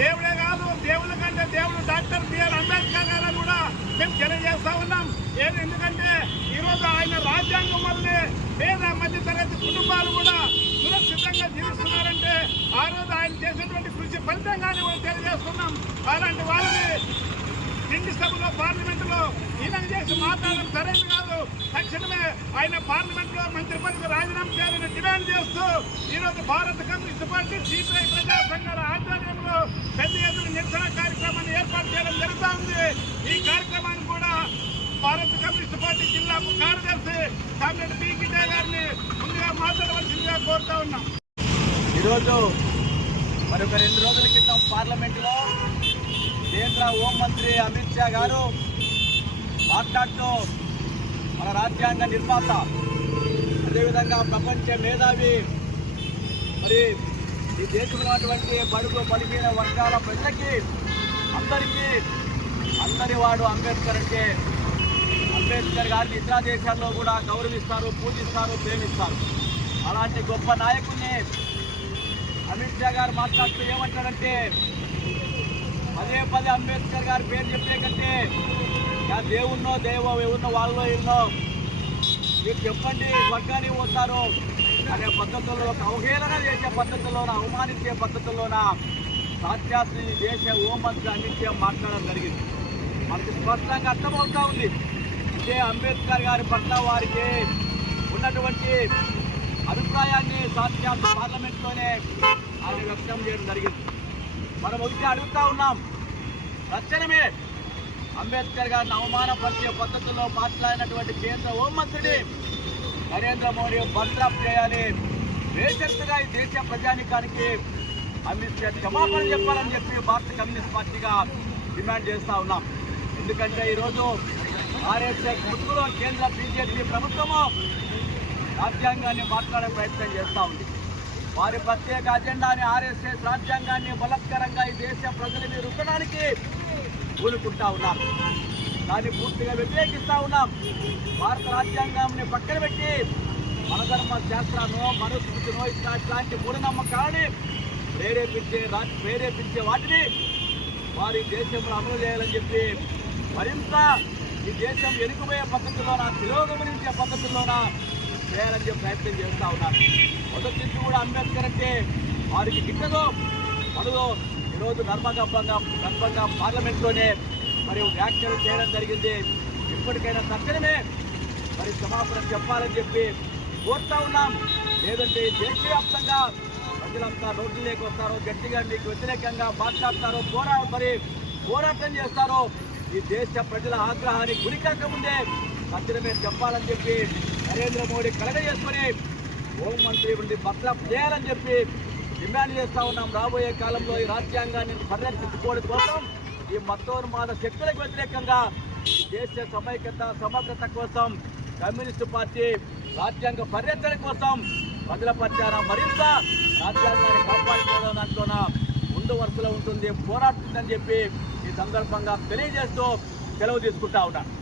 దేవుడే కాదు, దేవుళ్ళ కంటే దేవుడు డాక్టర్ బిఆర్ అంబేద్కర్ గారు కూడా మేము తెలియజేస్తా ఉన్నాం. ఎందుకంటే ఈరోజు ఆయన రాజ్యాంగం వల్లే పేద మధ్యతరగతి కుటుంబాలు కూడా సురక్షితంగా జీవిస్తున్నారంటే ఆ రోజు ఆయన చేసినటువంటి కృషి ఫలితంగానే మనం తెలియజేస్తున్నాం. అలాంటి వాళ్ళని నిండి సభలో పార్లమెంటులో ఈయన చేసి మాట్లాడడం సరైన కాదు. తక్షణమే ఆయన పార్లమెంట్లో మంత్రి పదవికి రాజీనామా చేయాలని డిమాండ్ చేస్తూ ఈరోజు భారత కమ్యూనిస్ట్ పార్టీ సిపిఐ ప్రజా సంఘాల ఆధ్వర్యంలో పెద్ద ఎత్తున నిరసన కార్యక్రమాన్ని ఏర్పాటు చేయడం జరుగుతూ ఉంది. ఈ కార్యక్రమాన్ని కూడా భారత కమ్యూనిస్ట్ పార్టీ జిల్లా కార్యదర్శి కామ్రేడ్ పి కిటే గారిని ముందుగా మాట్లాడవలసిందిగా కోరుతా ఉన్నాం. ఈరోజు మరొక 2 రోజుల క్రితం పార్లమెంటులో కేంద్ర హోంమంత్రి అమిత్ షా గారు మాట్లాడుతూ మన రాజ్యాంగ నిర్మాత, అదేవిధంగా ప్రపంచ మేధావి, మరి ఈ దేశంలో ఉన్నటువంటి బడుగు బలిహీన వర్గాల ప్రజలకి అందరి వాడు అంబేద్కర్ అంటే అంబేద్కర్ గారిని ఇతర దేశాల్లో కూడా గౌరవిస్తారు, పూజిస్తారు, ప్రేమిస్తారు. అలాంటి గొప్ప నాయకుడిని అమిత్ షా గారు మాట్లాడుతూ ఏమంటారంటే, పదే అంబేద్కర్ గారి పేరు చెప్పే కంటే దేవున్నో ఎవరినో వాళ్ళలో ఎన్నో మీరు చెప్పండి స్వర్గానికి పోతారు అనే పద్ధతుల్లో, ఒక అవహేళన చేసే పద్ధతుల్లోన, అవమానించే పద్ధతుల్లోన సాక్షాత్ దేశ హోంమంత్రి అమిత్ షా మాట్లాడడం జరిగింది. మనకు స్పష్టంగా అర్థమవుతా ఉంది. ఇదే అంబేద్కర్ గారి పట్ల వారికి ఉన్నటువంటి అభిప్రాయాన్ని సాక్షాత్ పార్లమెంట్లోనే ఆయన వ్యక్తం చేయడం జరిగింది. మనం ఒకటి అడుగుతా ఉన్నాం, తక్షణమే అంబేద్కర్ గారిని అవమానపరిచే పద్ధతుల్లో మాట్లాడినటువంటి కేంద్ర హోంమంత్రిని నరేంద్ర మోడీ బర్తరఫ్ చేయాలి. బేషరతుగా ఈ దేశ ప్రజానికానికి అమిత్ షా క్షమాపణ చెప్పాలని చెప్పి భారత కమ్యూనిస్ట్ పార్టీగా డిమాండ్ చేస్తూ ఉన్నాం. ఎందుకంటే ఈరోజు ఆర్ఎస్ఎస్ ముసుగులో కేంద్ర బీజేపీ ప్రభుత్వము రాజ్యాంగాన్ని మాట్లాడే ప్రయత్నం చేస్తూ ఉంది. వారి ప్రత్యేక అజెండాని ఆర్ఎస్ఎస్ రాజ్యాంగాన్ని బలత్కరంగా ఈ దేశ ప్రజల మీద రుద్దడానికి కూలుకుంటా ఉన్నారు. దాన్ని పూర్తిగా వ్యతిరేకిస్తూ ఉన్నాం. భారత రాజ్యాంగాన్ని పక్కన పెట్టి మనధర్మ శాస్త్రాన్నో, మనుస్మృతినో ఇట్లాంటి మూఢనమ్మకాలని ప్రేరేపించే వాటిని వారి దేశంలో అమలు చేయాలని చెప్పి మరింత ఈ దేశం వెనుకబోయే పద్ధతుల్లోన, తిరోగమనించే పద్ధతుల్లోన చేయాలని చెప్పి ప్రయత్నం చేస్తూ ఉన్నారు. మొదటి నుంచి కూడా అంబేద్కర్ అంటే వారికి గిట్టదో మనదో ఈరోజు గర్భంగా పార్లమెంట్లోనే మరి వ్యాఖ్యలు చేయడం జరిగింది. ఇప్పటికైనా తక్షణమే మరి క్షమాపణ చెప్పాలని చెప్పి కోరుతా ఉన్నాం. లేదంటే దేశవ్యాప్తంగా ప్రజలంతా రోడ్డులోకి వస్తారో, గట్టిగా మీకు వ్యతిరేకంగా మాట్లాడతారో, పోరాటం చేస్తారో, ఈ దేశ ప్రజల ఆగ్రహానికి గురికాకముందే తక్షణమే చెప్పాలని చెప్పి నరేంద్ర మోడీ కలగ చేసుకుని హోంమంత్రి నుండి బర్తరఫ్ చేయాలని చెప్పి డిమాండ్ చేస్తూ ఉన్నాం. రాబోయే కాలంలో ఈ రాజ్యాంగాన్ని పరిరక్షించుకోవడం కోసం, ఈ మతోన్మాద శక్తులకు వ్యతిరేకంగా ఈ దేశ సమగ్రత కోసం కమ్యూనిస్టు పార్టీ రాజ్యాంగ పరిరక్షణ కోసం ప్రజల పక్షాన మరింత రాజ్యాంగాన్ని కాపాడుకోవడం దాంట్లోన ముందు వరుసలో ఉంటుంది, పోరాడుతుందని చెప్పి ఈ సందర్భంగా తెలియజేస్తూ సెలవు తీసుకుంటా ఉన్నాను.